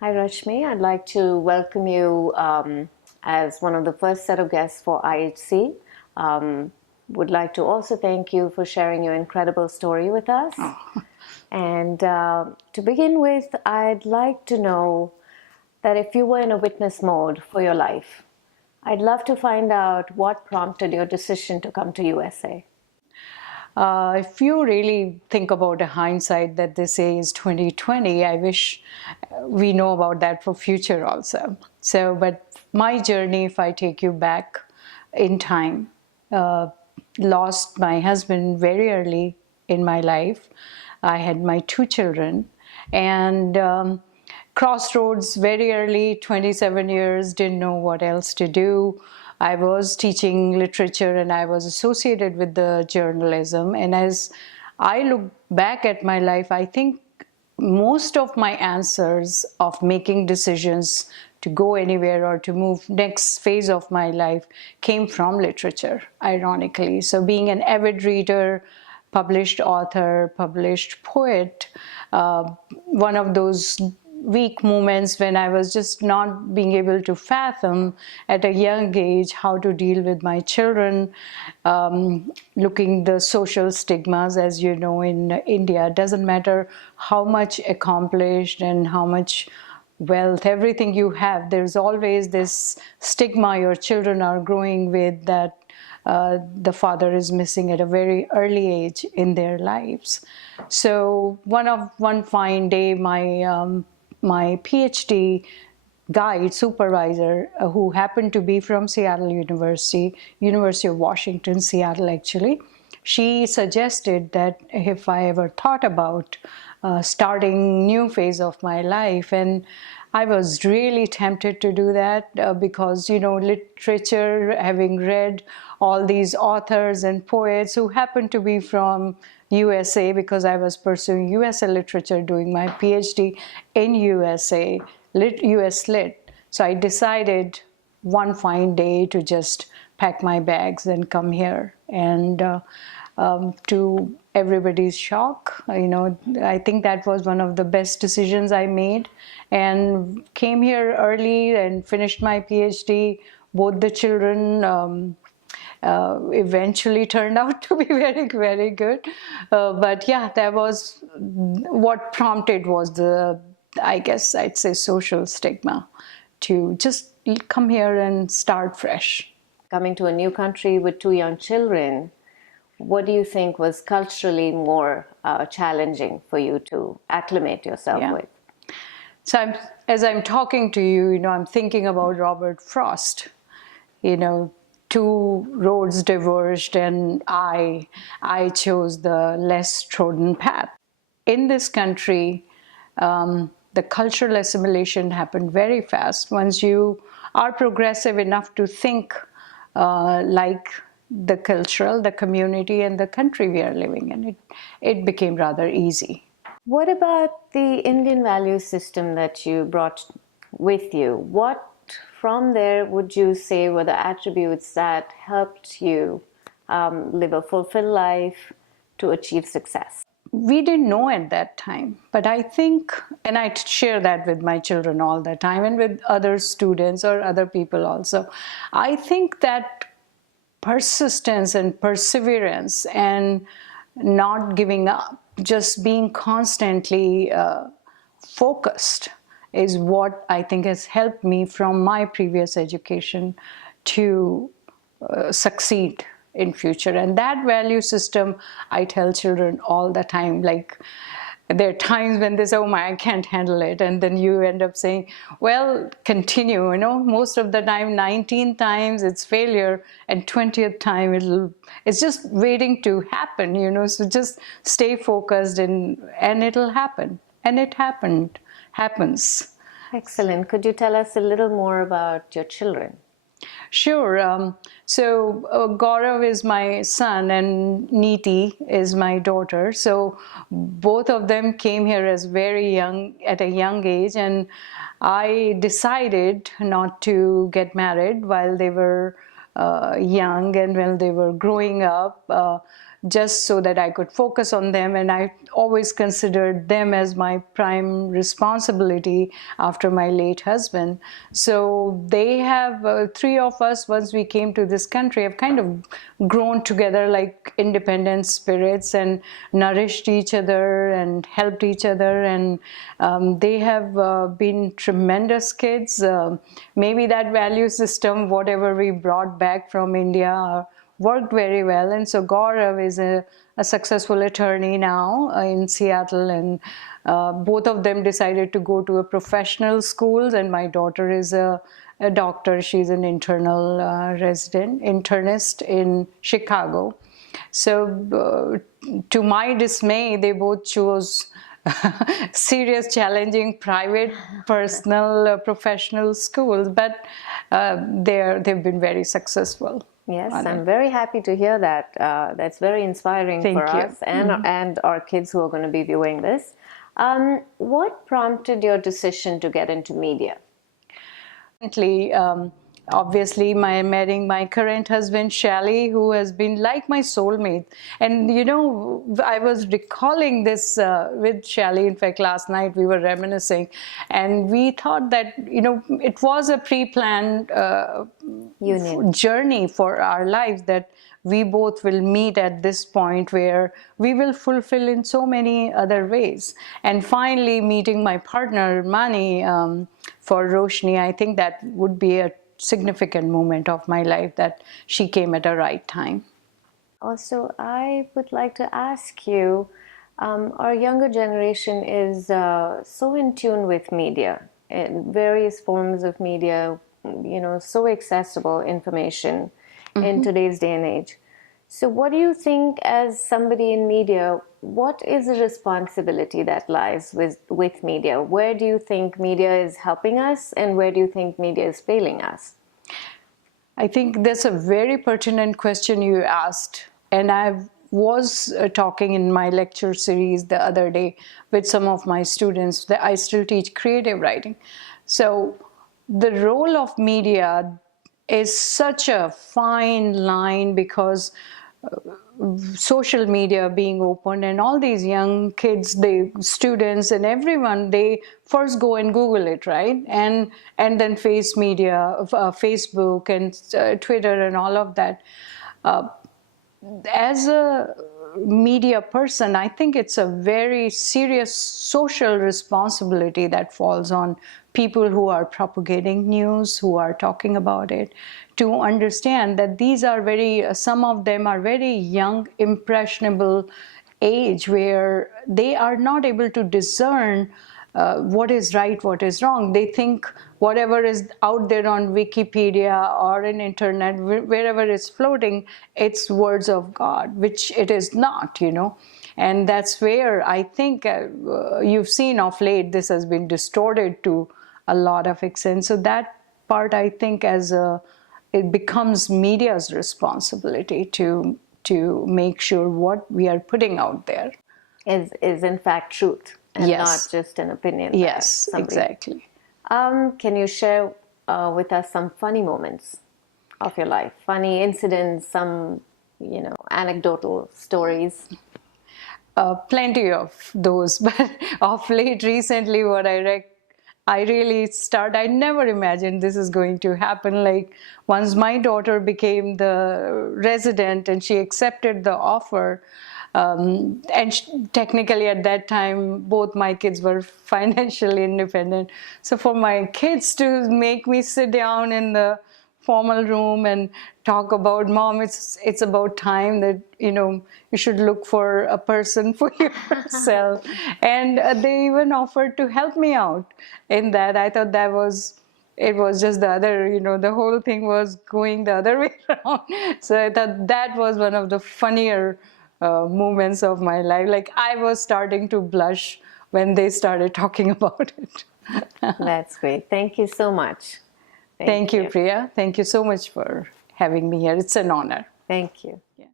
Hi, Rashmi. I'd like to welcome you as one of the first set of guests for IHC. Would like to also thank you for sharing your incredible story with us. Oh. And to begin with, I'd like to know that if you were in a witness mode for your life, I'd love to find out what prompted your decision to come to USA. If you really think about a hindsight that they say is 2020, I wish we know about that for future also. So, but my journey, if I take you back in time, lost my husband very early in my life. I had my two children, and crossroads very early, 27 years, didn't know what else to do. I was teaching literature and I was associated with the journalism. And as I look back at my life, I think most of my answers of making decisions to go anywhere or to move next phase of my life came from literature, ironically. So being an avid reader, published author, published poet, one of those weak moments when I was just not being able to fathom at a young age how to deal with my children, looking the social stigmas, as you know, in India. It doesn't matter how much accomplished and how much wealth, everything you have, there's always this stigma your children are growing with that the father is missing at a very early age in their lives. So one fine day, my PhD guide supervisor, who happened to be from Seattle University, University of Washington, Seattle actually, she suggested that if I ever thought about starting new phase of my life, and I was really tempted to do that because, you know, literature, having read all these authors and poets who happened to be from USA, because I was pursuing USA literature, doing my PhD in USA, US Lit. So I decided one fine day to just pack my bags and come here. And to everybody's shock, you know, I think that was one of the best decisions I made, and came here early and finished my PhD. Both the children eventually turned out to be very, very good. But yeah, that was what prompted was the, I guess I'd say, social stigma to just come here and start fresh. Coming to a new country with two young children, what do you think was culturally more challenging for you to acclimate yourself with? So as I'm talking to you, you know, I'm thinking about Robert Frost. You know, two roads diverged, and I chose the less trodden path. In this country, the cultural assimilation happened very fast. Once you are progressive enough to think like the cultural, the community, and the country we are living in, it became rather easy. What about the Indian value system that you brought with you? What from there would you say were the attributes that helped you live a fulfilled life to achieve success? We didn't know at that time, but I think, and I share that with my children all the time and with other students or other people also, I think that persistence and perseverance and not giving up, just being constantly focused, is what I think has helped me from my previous education to succeed in future. And that value system, I tell children all the time, like, there are times when they say, oh my, I can't handle it. And then you end up saying, well, continue, you know, most of the time, 19 times it's failure, and 20th time it's just waiting to happen, you know, so just stay focused and it'll happen. And it happens. Excellent. Could you tell us a little more about your children? Sure. So Gaurav is my son and Neeti is my daughter. So both of them came here as very young, at a young age, and I decided not to get married while they were young and when they were growing up, just so that I could focus on them. And I always considered them as my prime responsibility after my late husband. So they have, three of us, once we came to this country, have kind of grown together like independent spirits and nourished each other and helped each other. And they have been tremendous kids. Maybe that value system, whatever we brought back from India, worked very well. And so Gaurav is a successful attorney now in Seattle, and both of them decided to go to a professional schools, and my daughter is a doctor. She's an internist in Chicago. So to my dismay, they both chose serious, challenging, private, personal, professional schools, but they've been very successful. Yes, I'm very happy to hear that. That's very inspiring for us and our kids who are going to be viewing this. What prompted your decision to get into media? Obviously, marrying my current husband, Shally, who has been like my soulmate. And, you know, I was recalling this with Shally. In fact, last night we were reminiscing. And we thought that, you know, it was a pre-planned journey for our lives, that we both will meet at this point where we will fulfill in so many other ways. And finally, meeting my partner, Mani, for Rashmee, I think that would be a significant moment of my life, that she came at a right time. Also, I would like to ask you, our younger generation is so in tune with media, in various forms of media, you know, so accessible information in today's day and age. So what do you think, as somebody in media, what is the responsibility that lies with media? Where do you think media is helping us, and where do you think media is failing us? I think that's a very pertinent question you asked. And I was talking in my lecture series the other day with some of my students that I still teach creative writing. So the role of media is such a fine line, because social media being open, and all these young kids, the students and everyone, they first go and Google it, right? And then Facebook and Twitter and all of that. As a media person, I think it's a very serious social responsibility that falls on people who are propagating news, who are talking about it, to understand that these are some of them are very young, impressionable age, where they are not able to discern what is right, what is wrong. They think whatever is out there on Wikipedia or in internet, wherever it's floating, it's words of God, which it is not, you know. And that's where I think you've seen of late, this has been distorted to a lot of extent. So that part, I think, it becomes media's responsibility to make sure what we are putting out there is in fact truth, and not just an opinion. Yes, exactly. Can you share with us some funny moments of your life? Funny incidents, some, you know, anecdotal stories? Plenty of those, but of late, recently, what I never imagined this is going to happen. Like, once my daughter became the resident and she accepted the offer, and technically at that time, both my kids were financially independent. So for my kids to make me sit down in the formal room and talk about, Mom, it's about time that, you know, you should look for a person for yourself. And they even offered to help me out in that. I thought it was just the other, you know, the whole thing was going the other way around. So I thought that was one of the funnier moments of my life. Like, I was starting to blush when they started talking about it. That's great. Thank you so much. Thank you, Priya. Thank you so much for having me here. It's an honor. Thank you. Yeah.